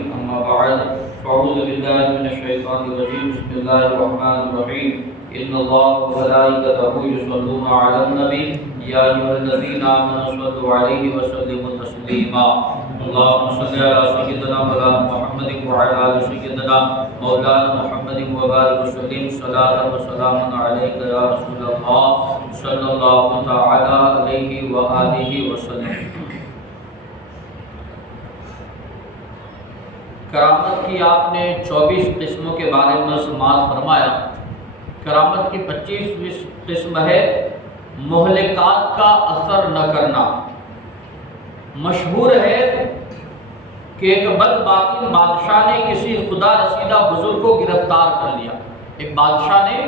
أما بعد فأعوذ بالله من الشيطان الرجيم بسم الله الرحمن الرحيم إن الله وملائكته يصلون على النبي يا أيها الذين آمنوا صلوا عليه وسلموا تسليما اللهم صل على سيدنا مولانا محمد وعلى آل سيدنا مولانا محمد وبارك وسلم صلاة وسلاما عليك يا رسول الله صلى الله تعالى عليه وآله وسلم۔ کرامت کی آپ نے 24 قسموں کے بارے میں سماعت فرمایا۔ کرامت کی 25ویں قسم ہے مہلکات کا اثر نہ کرنا۔ مشہور ہے کہ ایک بد باطن بادشاہ نے کسی خدا رسیدہ بزرگ کو گرفتار کر لیا۔ ایک بادشاہ نے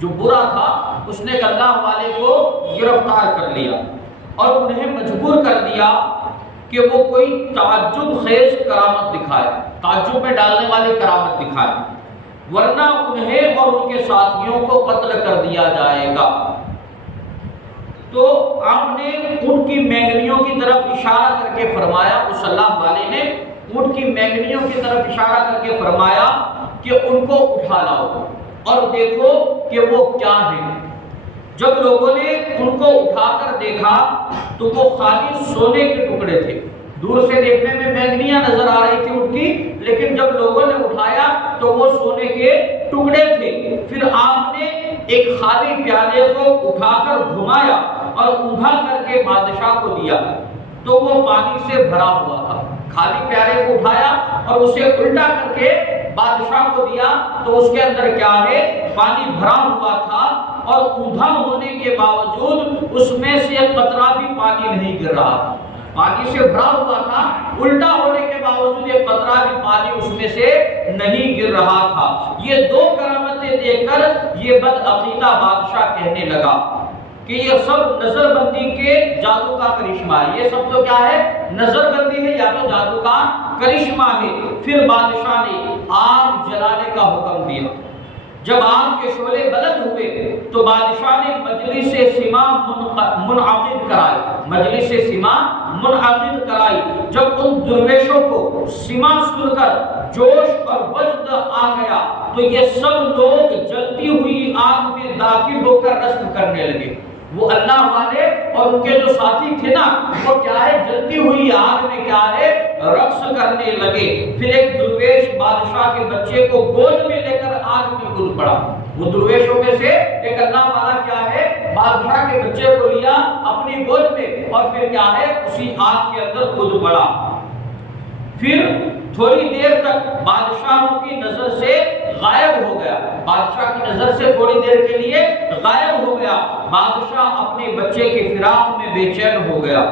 جو برا تھا اس نے ایک اللہ والے کو گرفتار کر لیا اور انہیں مجبور کر دیا کہ وہ کوئی تعجب خیز کرامت دکھائے، تعجب میں ڈالنے والی کرامت دکھائے، ورنہ انہیں اور ان کے ساتھیوں کو قتل کر دیا جائے گا۔ تو آپ نے اونٹ کی مینگنیوں کی طرف اشارہ کر کے فرمایا، اس اللہ والے نے اونٹ کی مینگنیوں کی طرف اشارہ کر کے فرمایا کہ ان کو اٹھا لاؤ اور دیکھو کہ وہ کیا ہیں۔ جب لوگوں نے ان کو اٹھا کر دیکھا تو وہ خالی سونے کے ٹکڑے تھے۔ دور سے دیکھنے میں مینگنیاں نظر آ رہی تھی اونٹ کی، لیکن جب لوگوں نے اٹھایا تو وہ سونے کے ٹکڑے تھے۔ پھر آپ نے ایک خالی پیالے کو اٹھا کر گھمایا اور اونگھا کر کے بادشاہ کو دیا تو وہ پانی سے بھرا ہوا تھا۔ خالی پیالے کو اٹھایا اور اسے الٹا کر کے بادشاہ کو دیا تو اس کے اندر کیا ہے؟ پانی بھرا ہوا تھا، اور اونگھا ہونے کے باوجود اس میں سے ایک قطرہ بھی پانی نہیں گر رہا تھا۔ پانی سے بھرا ہوا تھا، الٹا ہونے کے باوجود ایک قطرہ بھی پانی اس میں سے نہیں گر رہا تھا۔ یہ دو کرامتیں دیکھ کر یہ بد عقیدہ بادشاہ کہنے لگا کہ یہ سب نظر بندی کے جادو کا کرشمہ ہے۔ یہ سب تو کیا ہے؟ نظر بندی ہے یا تو جادو کا کرشمہ ہے۔ پھر بادشاہ نے آگ جلانے کا حکم دیا۔ جب آگ کے شعلے بلند ہوئے تو بادشاہ نے مجلس سما منعقد کرائی۔ جب ان درویشوں کو سما سن کر جوش اور وجد آ گیا تو یہ سب لوگ جلتی ہوئی آگ میں داخل ہو کر رقص کرنے لگے۔ وہ اللہ والے اور ان کے جو ساتھی تھے نا، وہ کیا ہے؟ جلتی ہوئی آگ میں کیا ہے؟ رقص کرنے لگے۔ پھر ایک درویش بادشاہ کے بچے کو گود میں لے کر آگ میں کود پڑا۔ وہ درویشوں میں سے ایک اللہ والا کیا ہے؟ بادشاہ کے بچے کو لیا اپنی گود میں اور پھر کیا ہے؟ اسی آگ کے اندر کود پڑا۔ پھر تھوڑی دیر تک بادشاہوں کی نظر سے غائب ہو گیا، بادشاہ کی نظر سے تھوڑی دیر کے لیے غائب ہو گیا۔ بادشاہ اپنے بچے کے فراق میں بے چین ہو گیا،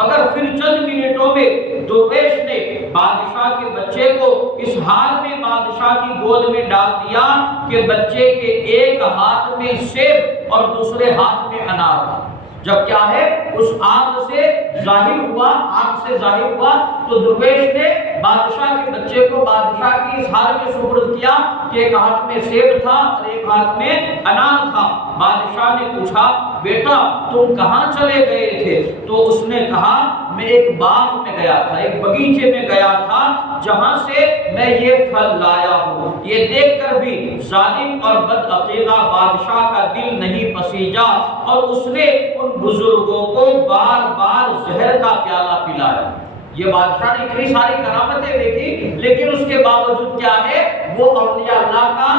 مگر پھر چند منٹوں میں درویش نے بادشاہ کے بچے کو اس حال میں بادشاہ کی گود میں ڈال دیا کہ بچے کے ایک ہاتھ میں سیب اور دوسرے ہاتھ میں انار تھا۔ جب کیا ہے؟ اس آگ سے ظاہر ہوا تو درویش نے بادشاہ کے بچے کو بادشاہ کی اس حال میں سپرد کیا کہ ایک ہاتھ میں سیب تھا اور ایک ہاتھ میں انار تھا۔ بادشاہ نے پوچھا، بیٹا تم کہاں چلے گئے تھے؟ تو اس نے کہا، میں ایک باغ میں گیا تھا، ایک باغیچے میں گیا تھا جہاں سے میں یہ پھل لایا ہوں۔ یہ دیکھ کر بھی ظالم اور بد عقیدہ بادشاہ کا دل نہیں پسیجا اور اس نے ان بزرگوں کو بار بار زہر کا پیالہ پلایا۔ یہ بادشاہ نے اتنی ساری کرامتیں دیکھی، لیکن اس کے باوجود کیا ہے؟ وہ اولیاء اللہ کا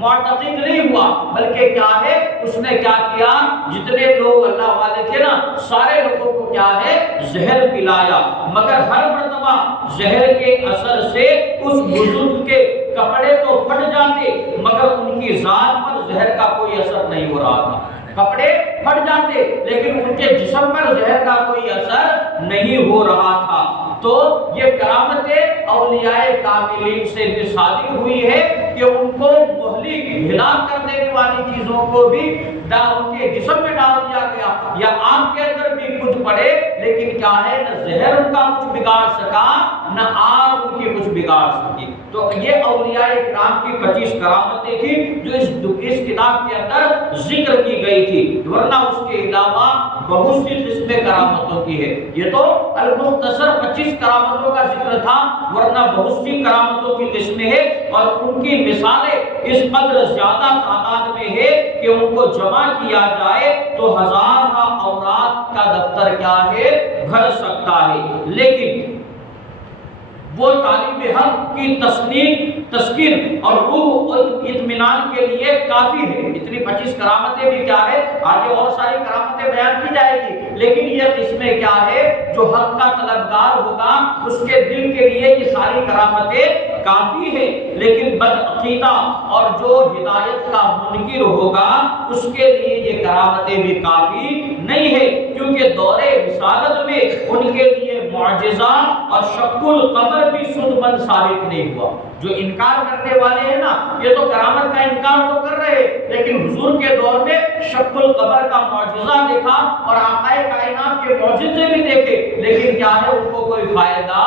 معتقد نہیں ہوا، بلکہ کیا ہے؟ اس نے کیا کیا؟ جتنے لوگ اللہ والے تھے نا، سارے لوگوں کو کیا ہے؟ زہر پلایا، مگر ہر مرتبہ زہر کے اثر سے اس بزرگ کے کپڑے تو پھٹ جاتے مگر ان کی ذات پر زہر کا کوئی اثر نہیں ہو رہا تھا۔ کپڑے پھٹ جاتے لیکن ان کے جسم پر زہر کا کوئی اثر نہیں ہو رہا تھا۔ تو یہ کرامتیں اولیاء کاملین سے بھی صادق ہوئی ہے کہ ان کو مہلک ہلاک کر دینے والی چیزوں کو بھی ان کے جسم میں ڈال دیا گیا، یا آگ کے اندر بھی کود پڑے، لیکن کیا ہے؟ نہ زہر ان کا کچھ بگاڑ سکا، نہ آگ ان کی کچھ بگاڑ سکی۔ تو یہ اولیاء کرام کی 25 کرامتیں تھیں جو اس کتاب کے اندر ذکر کی گئی تھی، ورنہ اس کے علاوہ بہت سی قسمیں کرامتوں کی ہے۔ یہ تو المختصر 25 کرامتوں کا ذکر تھا، ورنہ بہت سی کرامتوں کی قسمیں ہیں، اور ان کی مثالیں اس قدر زیادہ تعداد میں ہے کہ ان کو جمع کیا جائے تو ہزارہ اوراد کا دفتر کیا ہے، بھر سکتا ہے۔ لیکن وہ طالب حق کی تسکین اور روح اطمینان کے لیے کافی ہے۔ اتنی 25 کرامتیں بھی کیا ہے، آگے اور ساری کرامتیں بیان کی جائے گی، لیکن یہ قسمیں کیا ہے، جو حق کا طلبگار ہوگا اس کے دل کے لیے یہ ساری کرامتیں کافی ہے۔ لیکن بدعقیدہ اور جو ہدایت کا منکر ہوگا اس کے لیے یہ کرامتیں بھی کافی نہیں ہے، کیونکہ دور رسالت میں ان کے لیے معجزہ اور شق القمر بھی سود مند ثابت نہیں ہوا۔ جو انکار کرنے والے ہیں نا، یہ تو کرامت کا انکار تو کر رہے، لیکن حضور کے دور میں شق القمر کا معجزہ دیکھا اور آقا کائنات کے معجزے بھی دیکھے، لیکن کیا ہے، ان کو کوئی فائدہ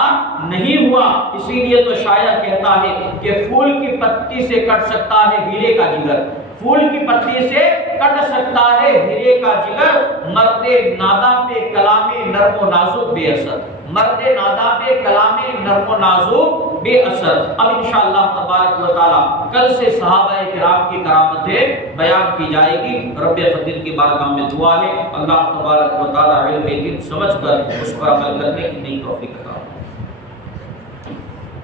نہیں ہوا۔ اسی لیے تو شاعر کہتا ہے کہ پھول کی پتی سے کٹ سکتا ہے ہیرے کا جگر، پھول کی پتی سے کٹ سکتا ہے ہیرے کا جگر، مرد نادا پہ کلام نرم و نازک بے اثر، مرد نادا پہ کلام نرم و نازک بے اثر۔ اب انشاءاللہ تبارک و تعالی کل سے صحابہ کرام کی کرامتیں بیان کی جائے گی۔ رب قدیر کی بارگاہ میں دعا ہے اللہ تبارک و تعالی علم دین سمجھ کر اس پر عمل کرنے کی نئی توفیق عطا